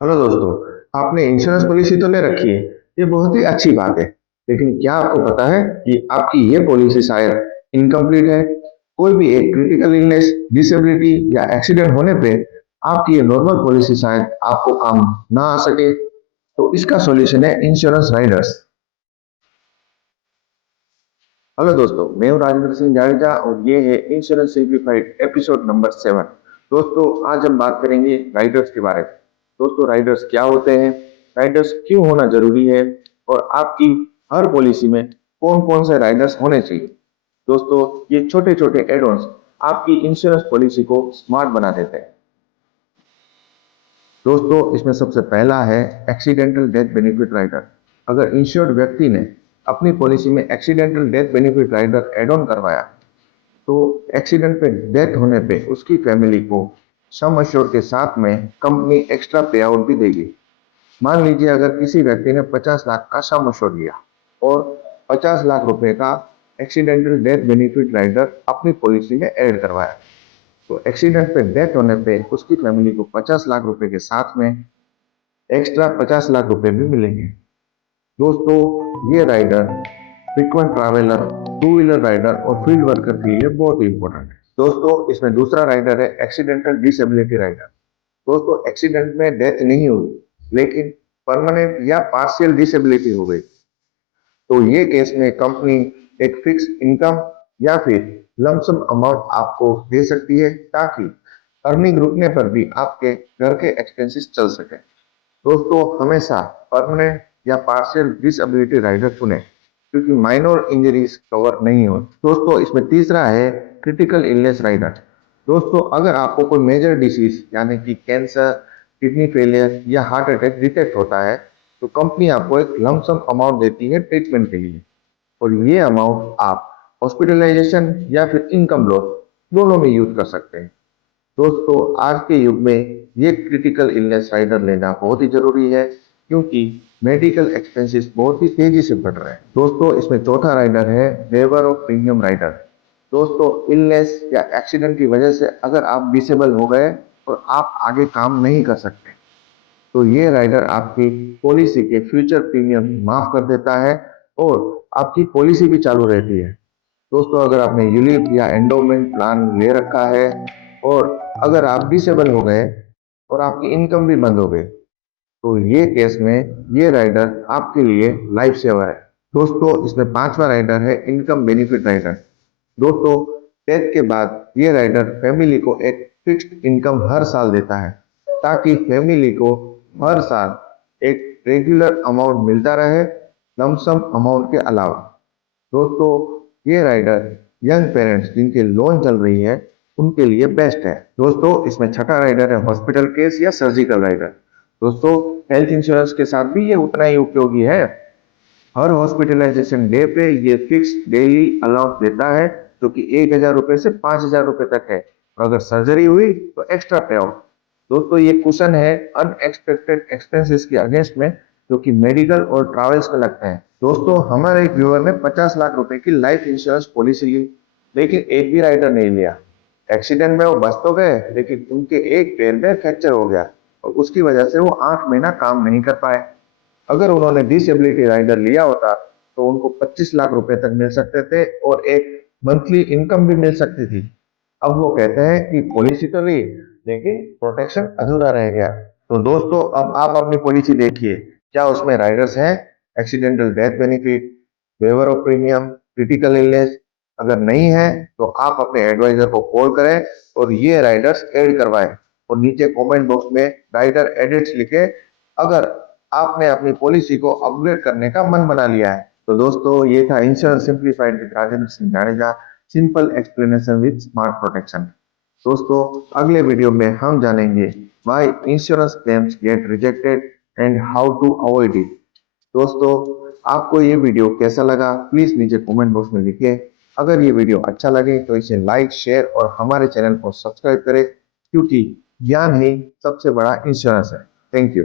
Hello दोस्तों। आपने insurance policy तो ले रखी है, ये बहुत ही अच्छी बात है। लेकिन क्या आपको पता है कि आपकी ये पॉलिसी शायद इनकम्प्लीट है। कोई भी एक क्रिटिकल इलनेस, डिसेबिलिटी या एक्सीडेंट होने पे आपकी ये नॉर्मल पॉलिसी शायद आपको काम ना आ सके। तो इसका सॉल्यूशन है इंश्योरेंस राइडर्स। हेलो दोस्तों, मैं हूं राजेंद्र सिंह जाडेजा और ये है इंश्योरेंस सिंप्लीफाइड एपिसोड नंबर 7। दोस्तों, आज हम बात करेंगे राइडर्स के बारे में। दोस्तों, राइडर्स क्या होते हैं, राइडर्स क्यों होना जरूरी है, और आपकी हर पॉलिसी में कौन कौन से राइडर्स होने चाहिए। दोस्तों, ये छोटे छोटे एड ऑन्स आपकी इंश्योरेंस पॉलिसी को स्मार्ट बना देते हैं। दोस्तों, इसमें सबसे पहला है एक्सीडेंटल डेथ बेनिफिट राइडर। अगर इंश्योर्ड व्यक्ति ने अपनी पॉलिसी में accidental death benefit rider add on करवाया, तो एक्सीडेंट पे डेथ होने पे उसकी फैमिली को सम एश्योर के साथ में कंपनी एक्स्ट्रा पे आउट भी देगी। मान लीजिए अगर किसी व्यक्ति ने 50 लाख का सम एश्योर लिया और 50 लाख रुपए का एक्सीडेंटल डेथ बेनिफिट राइडर अपनी पॉलिसी में ऐड करवाया, तो एक्सीडेंट पे डेथ होने पे उसकी फैमिली को 50 लाख रुपए के साथ में एक्स्ट्रा 50 लाख रुपए भी मिलेंगे। दोस्तों, ये rider frequent traveller, two wheeler rider और फील्ड वर्कर के लिए बहुत ही इंपॉर्टेंट है। दोस्तों, इसमें दूसरा राइडर है एक्सीडेंटल डिसेबिलिटी राइडर। दोस्तों, एक्सीडेंट में डेथ नहीं हुई लेकिन परमानेंट या पार्शियल डिसेबिलिटी हो गई, तो ये केस में कंपनी एक फिक्स इनकम या फिर लमसम अमाउंट आपको दे सकती है, ताकि अर्निंग रुकने पर भी आपके घर के एक्सपेंसेस चल सके। दोस्तों, हमेशा परमानेंट या पार्शियल डिसेबिलिटी राइडर चुनें, क्योंकि माइनर इंजरीज कवर नहीं हो। दोस्तों, इसमें तीसरा है क्रिटिकल इलनेस राइडर। दोस्तों, अगर आपको कोई मेजर डिसीज यानी कि कैंसर, किडनी फेलियर या हार्ट अटैक डिटेक्ट होता है, तो कंपनी आपको एक लमसम अमाउंट देती है ट्रीटमेंट के लिए, और ये अमाउंट आप हॉस्पिटलाइजेशन या फिर इनकम लॉस दोनों में यूज कर सकते हैं। दोस्तों, आज के युग में ये क्रिटिकल इलनेस राइडर लेना बहुत ही जरूरी है, क्योंकि मेडिकल एक्सपेंसेस बहुत ही तेजी से बढ़ रहे हैं। दोस्तों, इसमें चौथा राइडर है वेवर ऑफ प्रीमियम राइडर। दोस्तों, इलनेस या एक्सीडेंट की वजह से अगर आप डिसेबल हो गए और आप आगे काम नहीं कर सकते, तो ये राइडर आपकी पॉलिसी के फ्यूचर प्रीमियम माफ कर देता है और आपकी पॉलिसी भी चालू रहती है। दोस्तों, अगर आपने यूलिप या एंडोमेंट प्लान ले रखा है और अगर आप डिसेबल हो गए और आपकी इनकम भी बंद हो गई, तो ये केस में ये राइडर आपके लिए लाइफ सेवर है। दोस्तों, इसमें पांचवा राइडर है इनकम बेनिफिट राइडर। दोस्तों, डेथ के बाद ये राइडर फैमिली को एक फिक्स्ड इनकम हर साल देता है, ताकि फैमिली को हर साल एक रेगुलर अमाउंट मिलता रहे, लमसम अमाउंट के अलावा। दोस्तों, ये राइडर यंग पेरेंट्स जिनके लोन चल रही है उनके लिए बेस्ट है। दोस्तों, इसमें छठा राइडर है हॉस्पिटल केस या सर्जिकल राइडर। दोस्तों, हेल्थ इंश्योरेंस के साथ भी ये उतना ही उपयोगी है। हर हॉस्पिटलाइजेशन डे पे ये फिक्स डेली अलाउंस देता है, जो कि 1,000 रुपए से 5,000 रुपए तक है, और अगर सर्जरी हुई तो एक्स्ट्रा पे आउट। दोस्तों, ये कुशन है अनएक्सपेक्टेड एक्सपेंसेस के अगेंस्ट में, जो कि मेडिकल और ट्रैवल्स में लगते हैं। दोस्तों, हमारे एक व्यूअर ने 50 लाख रुपए की लाइफ इंश्योरेंस पॉलिसी ली, लेकिन एक भी राइडर नहीं लिया। एक्सीडेंट में वो बच तो गए, लेकिन उनके एक पैर में फ्रैक्चर हो गया और उसकी वजह से वो 8 महीना काम नहीं कर पाए। अगर उन्होंने डिसेबिलिटी राइडर लिया होता, तो उनको 25 लाख रुपए तक मिल सकते थे और एक मंथली इनकम भी मिल सकती थी। अब वो कहते हैं कि पॉलिसी तो ली, लेकिन प्रोटेक्शन अधूरा रह गया। तो दोस्तों, अब आप अपनी पॉलिसी देखिए, क्या उसमें राइडर्स हैं, accidental death benefit, waiver of premium, critical illness. अगर नहीं है, तो आप अपने एडवाइजर को कॉल करें और ये राइडर्स ऐड करवाएं, और नीचे कमेंट बॉक्स में राइडर एडिट्स लिखे अगर आपने अपनी पॉलिसी को अपग्रेड करने का मन बना लिया है। तो दोस्तों, ये था insurance simplified with Rajendra Singh Jadeja, simple explanation with smart protection. दोस्तों, अगले वीडियो में हम जानेंगे why insurance claims get rejected and how to avoid it. दोस्तों, आपको ये वीडियो कैसा लगा, प्लीज नीचे कमेंट बॉक्स में लिखिए। अगर ये वीडियो अच्छा लगे तो इसे लाइक, शेयर और हमारे चैनल को सब्सक्राइब करें, क्योंकि ज्ञान ही सबसे बड़ा इंश्योरेंस है। Thank you.